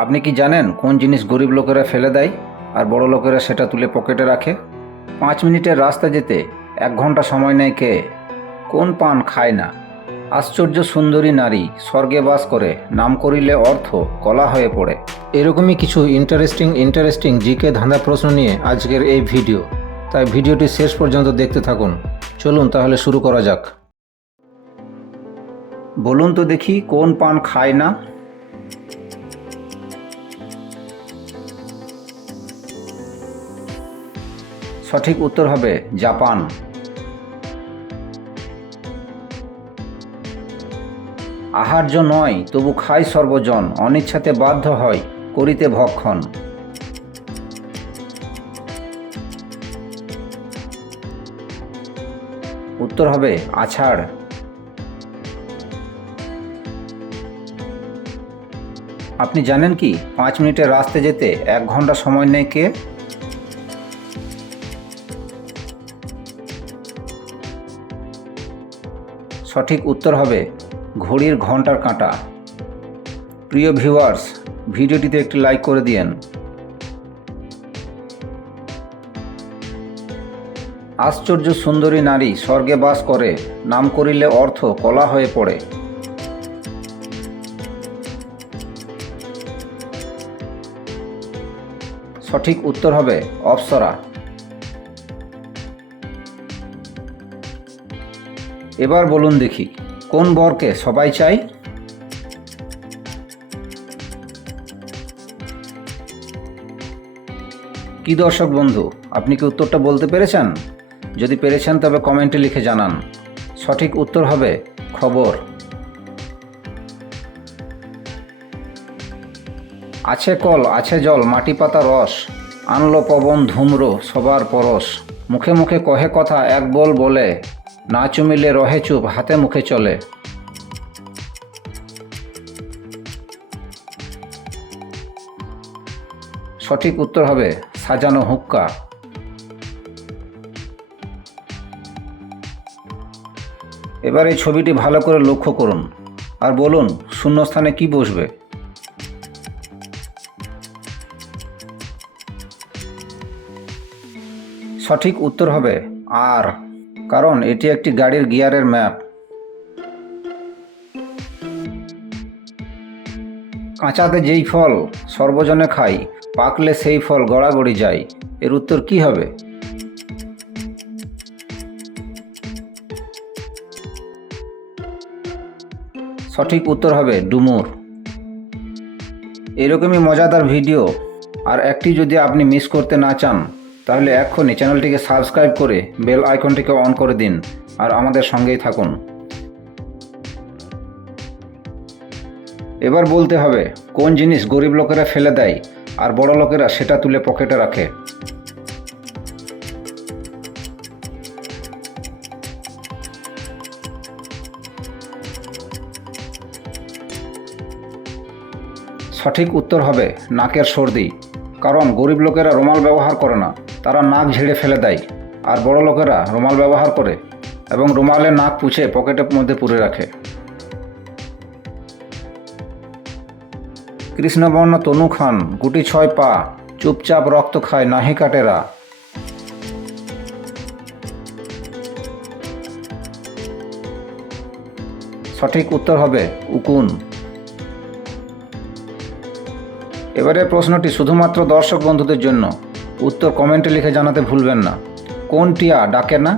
আপনি কি জানেন কোন জিনিস গরিব লোকেরা ফেলে দেয় আর বড় লোকেরা সেটা তুলে পকেটে রাখে? 5 মিনিটের রাস্তা যেতে 1 ঘন্টা সময় নেয় কে? কোন পান খায় না? আশ্চর্য সুন্দরী নারী স্বর্গে বাস করে, নাম করিলে অর্থ কলা হয়ে পড়ে। এরকমই কিছু ইন্টারেস্টিং জিকে ধাঁধা প্রশ্ন নিয়ে আজকের এই ভিডিও, তাই ভিডিওটি শেষ পর্যন্ত দেখতে থাকুন। চলুন তাহলে শুরু করা যাক। বলুন তো দেখি, কোন পান খায় না? সঠিক উত্তর হবে জাপান। আহার্য নয় তবু খায় সর্বজন, অনিচ্ছাতে বাধ্য হয় করিতে ভক্ষণ। উত্তর হবে আছাড়। আপনি জানেন কি 5 মিনিটের রাস্তা যেতে 1 ঘন্টা সময় নেয় কে? সঠিক উত্তর হবে ঘড়ির ঘন্টার কাঁটা। প্রিয় ভিউয়ার্স, ভিডিওটিতে একটি লাইক করে দিয়েন। আশ্চর্য সুন্দরী নারী স্বর্গে বাস করে, নাম করিলে অর্থ কলা হয়ে পড়ে। সঠিক উত্তর হবে অপ্সরা। এবার বলুন দেখি, কোন বরকে সবাই চায়? কি দর্শক বন্ধু, আপনি কি উত্তরটা বলতে পেরেছেন? যদি পেরেছেন তবে কমেন্টে লিখে জানান। সঠিক উত্তর হবে খবর। আছে কল আছে জল মাটি পাতা রস, আনলো পবন ধূম্র সবার পরশ। মুখে মুখে কহে কথা এক বল বলে, না চুমিলে রহে চুপ হাতে মুখে চলে। সঠিক উত্তর হবে সাজানো হুক্কা। এবার এই ছবিটি ভালো করে লক্ষ্য করুন আর বলুন শূন্যস্থানে কি বসবে? সঠিক উত্তর হবে আর, কারণ এটি একটি গাড়ির গিয়ারের ম্যাপ। কাঁচাতে যেই ফল সর্বজনে খাই, পাকলে সেই ফল গড়াগড়ি যায়। এর উত্তর কি হবে? সঠিক উত্তর হবে ডুমুর। এরকমই মজাদার ভিডিও আর একটি যদি আপনি মিস করতে না চান, তাহলে এক্ষুনি চ্যানেলটিকে সাবস্ক্রাইব করে বেল আইকনটিকে অন করে দিন আর আমাদের সঙ্গেই থাকুন। এবার বলতে হবে কোন জিনিস গরিব লোকেরা ফেলে দেয় আর বড় লোকেরা সেটা তুলে পকেটে রাখে। সঠিক উত্তর হবে নাকের সর্দি। কারণ গরিব লোকেরা রুমাল ব্যবহার করে না, তারা নাক ঝেড়ে ফেলে দেয়, আর বড় লোকেরা রুমাল ব্যবহার করে এবং রুমালে নাক পুছে পকেটের মধ্যে পুরে রাখে। কৃষ্ণবর্ণ তনু খান গুটি 6 পা, চুপচাপ রক্ত খায় নাহি কাটেরা। সঠিক উত্তর হবে উকুন। এবারে প্রশ্নটি শুধুমাত্র দর্শক বন্ধুদের জন্য, উত্তর কমেন্টে লিখে জানাতে ভুলবেন না। কোন টিয়া ডাকে না?